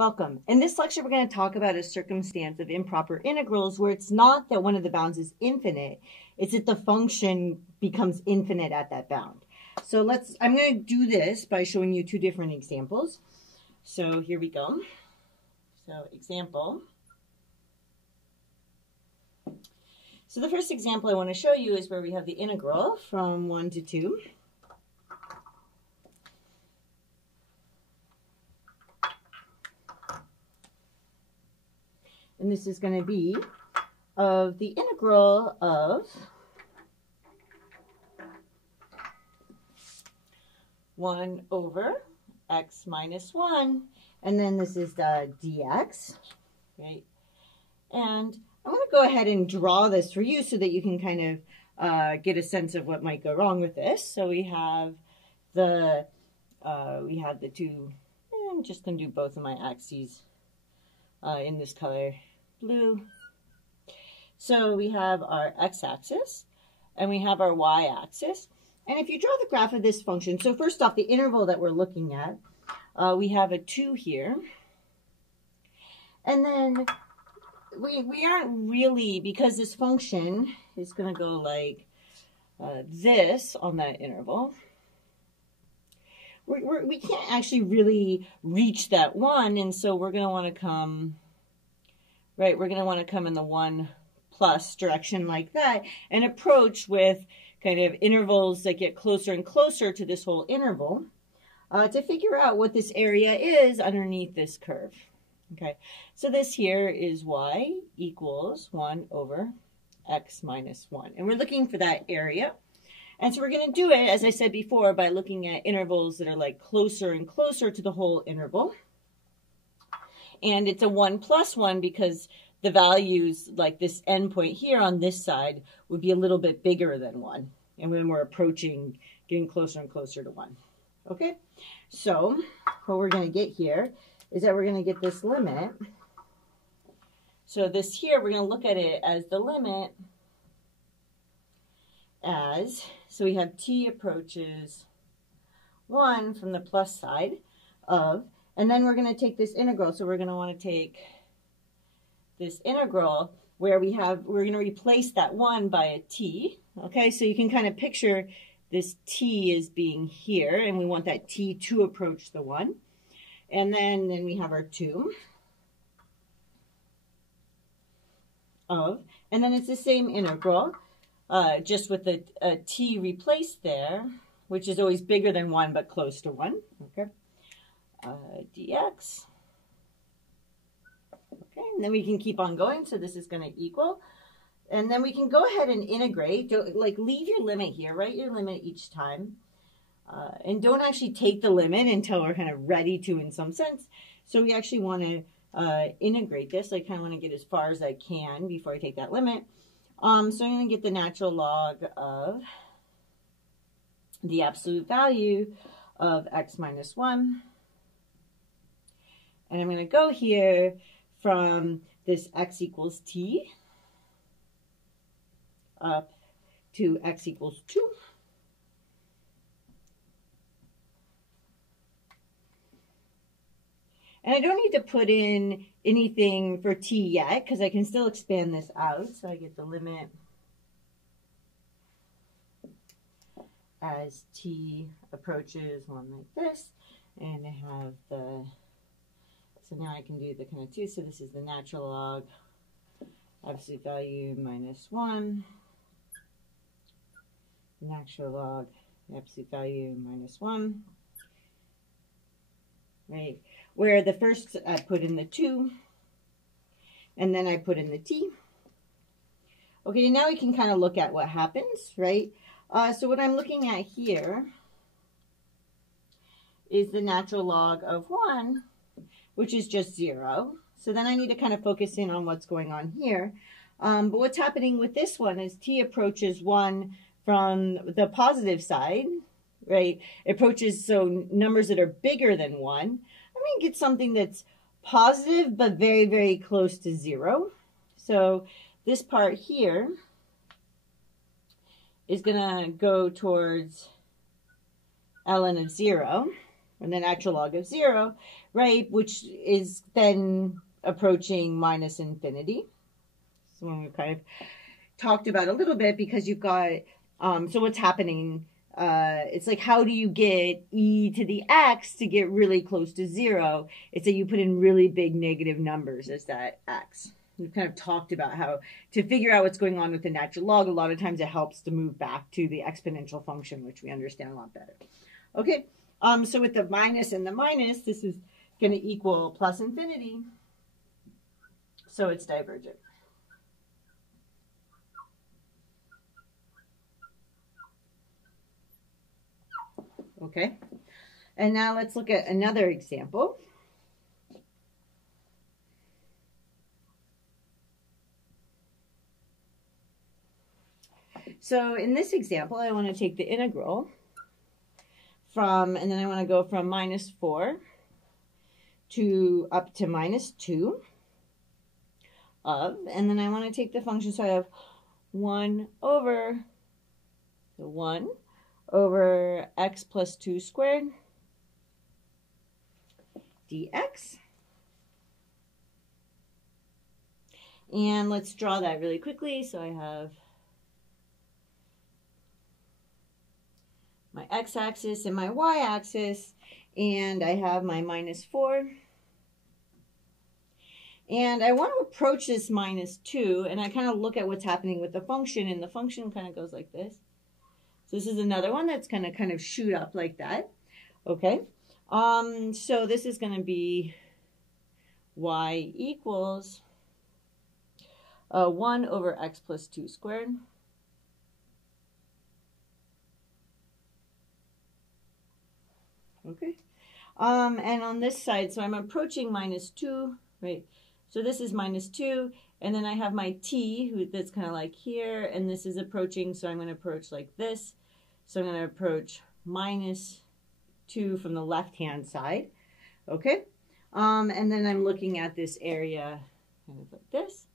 Welcome. In this lecture, we're going to talk about a circumstance of improper integrals where it's not that one of the bounds is infinite, it's that the function becomes infinite at that bound. So I'm going to do this by showing you two different examples. So here we go. So example. So the first example I want to show you is where we have the integral from 1 to 2. And this is going to be of the integral of 1 over x minus 1. And then this is the dx, right? And I'm going to go ahead and draw this for you so that you can kind of get a sense of what might go wrong with this. So we have the two, I'm just going to do both of my axes in this color blue. So we have our x-axis and we have our y-axis. And if you draw the graph of this function, so first off, the interval that we're looking at, we have a 2 here. And then we aren't really, because this function is going to go like this on that interval, we can't actually really reach that 1, and so we're going to want to come, right, we're going to want to come in the 1 plus direction like that and approach with kind of intervals that get closer and closer to this whole interval to figure out what this area is underneath this curve. Okay, so this here is y equals 1 over x minus 1. And we're looking for that area. And so we're going to do it, as I said before, by looking at intervals that are like closer and closer to the whole interval. And it's a 1 plus 1 because the values, like this endpoint here on this side, would be a little bit bigger than 1. And when we're approaching, getting closer and closer to 1. Okay, so what we're going to get here is that we're going to get this limit. So this here, we're going to look at it as the limit as, so we have t approaches 1 from the plus side of, and then we're going to take this integral. So we're going to want to take this integral where we're going to replace that 1 by a t. Okay, so you can kind of picture this t as being here, and we want that t to approach the 1. And then we have our 2 of, and then it's the same integral, just with the t replaced there, which is always bigger than 1 but close to 1. Okay, dx. Okay, and then we can keep on going. So this is going to equal, and then we can go ahead and integrate. Like leave your limit here, write your limit each time. And don't actually take the limit until we're kind of ready to, in some sense. So we actually want to integrate this. I kind of want to get as far as I can before I take that limit. So I'm going to get the natural log of the absolute value of x minus 1. And I'm going to go here from this x equals t up to x equals 2. And I don't need to put in anything for t yet because I can still expand this out. So I get the limit as t approaches 1 like this. And I have the, so now I can do the kind of 2. So this is the natural log, absolute value minus 1. Natural log, absolute value minus 1. Right, where the first I put in the 2, and then I put in the t. Okay, now we can kind of look at what happens, right? So what I'm looking at here is the natural log of 1, which is just 0. So then I need to kind of focus in on what's going on here. But what's happening with this one is t approaches 1 from the positive side, right? It approaches, so numbers that are bigger than 1. I'm going to get something that's positive but very, very close to 0. So this part here is going to go towards ln of 0. or the natural log of 0, right, which is then approaching minus infinity. So when we kind of talked about a little bit, because you've got, so what's happening, it's like, how do you get e to the x to get really close to 0? It's that you put in really big negative numbers as that x. We've kind of talked about how to figure out what's going on with the natural log. A lot of times it helps to move back to the exponential function, which we understand a lot better. Okay, so with the minus and the minus, this is going to equal plus infinity. So it's divergent. Okay, and now let's look at another example. So in this example, I want to take the integral from, and then I want to go from minus 4 to up to minus 2 of, and then I want to take the function, so I have 1 over x plus 2 squared dx. And let's draw that really quickly. So I have my x-axis and my y-axis, and I have my minus 4. And I want to approach this minus 2, and I kind of look at what's happening with the function, and the function kind of goes like this. So this is another one that's going to kind of shoot up like that. Okay, so this is going to be y equals 1 over x plus 2 squared. Okay, and on this side, so I'm approaching minus 2, right? So this is minus 2, and then I have my t, that's kind of like here, and this is approaching, so I'm going to approach like this. So I'm going to approach minus 2 from the left-hand side, okay? And then I'm looking at this area kind of like this.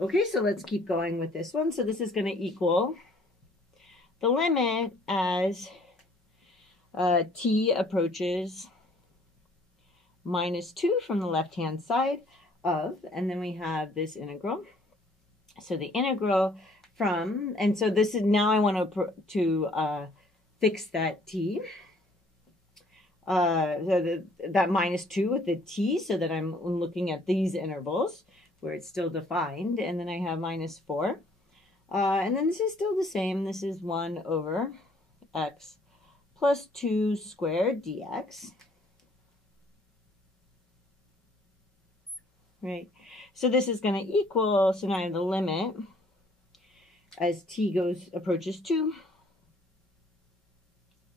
Okay, so let's keep going with this one. So this is going to equal the limit as t approaches minus 2 from the left-hand side of, and then we have this integral. So the integral from, and so this is, now I want to fix that t, that minus 2 with the t, so that I'm looking at these intervals where it's still defined, and then I have minus 4. And then this is still the same. This is 1 over x plus 2 squared dx. Right, so this is going to equal, so now I have the limit as t approaches 2,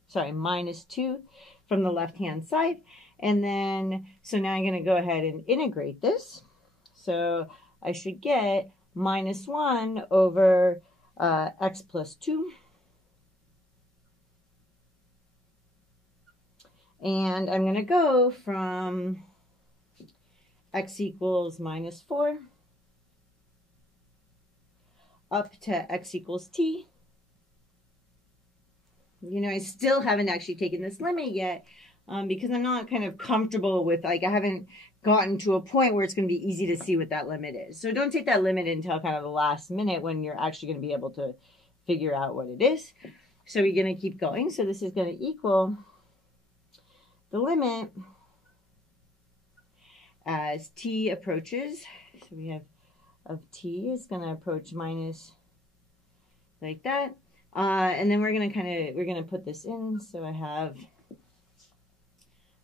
sorry, minus 2 from the left-hand side. And then, so now I'm going to go ahead and integrate this. So I should get minus 1 over x plus 2. And I'm going to go from x equals minus 4 up to x equals t. You know, I still haven't actually taken this limit yet because I'm not kind of comfortable with, like, I haven't gotten to a point where it's going to be easy to see what that limit is. So don't take that limit until kind of the last minute when you're actually going to be able to figure out what it is. So we're going to keep going. So this is going to equal the limit as t approaches, so we have of t is going to approach minus like that, and then we're going to put this in. So I have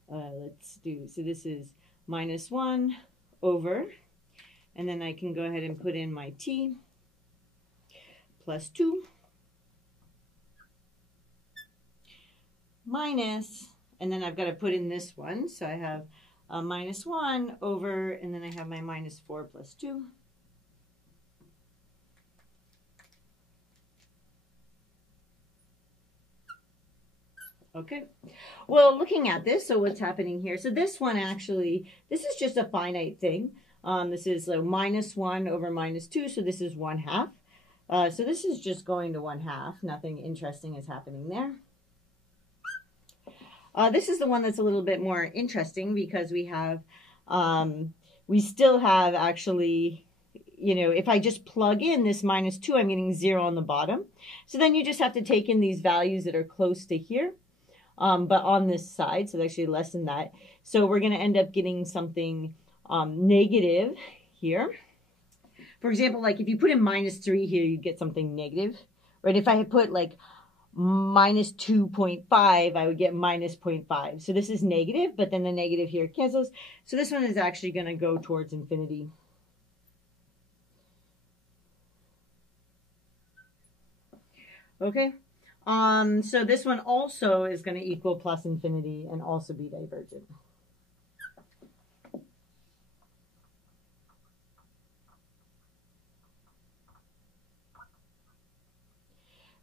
let's do, so this is minus 1 over, and then I can go ahead and put in my t plus 2 minus, and then I've got to put in this one, so I have minus 1 over, and then I have my minus 4 plus 2. Okay, well, looking at this, so what's happening here? So this one actually, this is just a finite thing. This is minus 1 over minus 2, so this is 1/2. So this is just going to 1/2. Nothing interesting is happening there. This is the one that's a little bit more interesting because we have, we still have actually, you know, if I just plug in this -2, I'm getting 0 on the bottom. So then you just have to take in these values that are close to here, but on this side, so actually less than that. So we're going to end up getting something negative here. For example, like if you put in -3 here, you get something negative, right? If I had put like -2.5, I would get -0.5. So this is negative, but then the negative here cancels. So this one is actually going to go towards infinity. Okay. So this one also is going to equal plus infinity and also be divergent.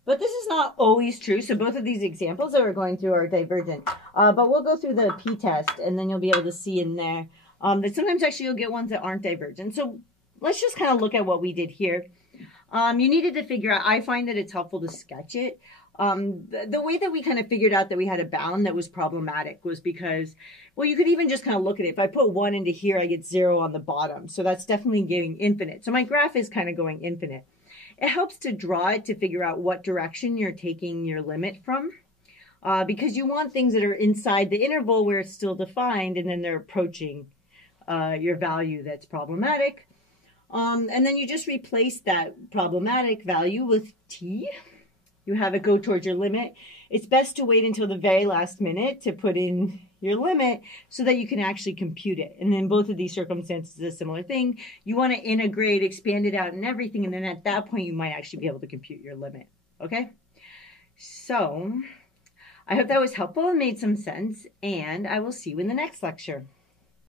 But this is not always true. So both of these examples that we're going through are divergent. But we'll go through the p-test, and then you'll be able to see in there that sometimes actually you'll get ones that aren't divergent. So let's just kind of look at what we did here. You needed to figure out, I find that it's helpful to sketch it. The way that we kind of figured out that we had a bound that was problematic was because, well, you could even just kind of look at it. If I put 1 into here, I get 0 on the bottom. So that's definitely getting infinite. So my graph is kind of going infinite. It helps to draw it to figure out what direction you're taking your limit from, because you want things that are inside the interval where it's still defined, and then they're approaching your value that's problematic. And then you just replace that problematic value with t. You have it go towards your limit. It's best to wait until the very last minute to put in your limit so that you can actually compute it. And in both of these circumstances, a similar thing. You want to integrate, expand it out and everything. And then at that point, you might actually be able to compute your limit. Okay? So I hope that was helpful and made some sense. And I will see you in the next lecture.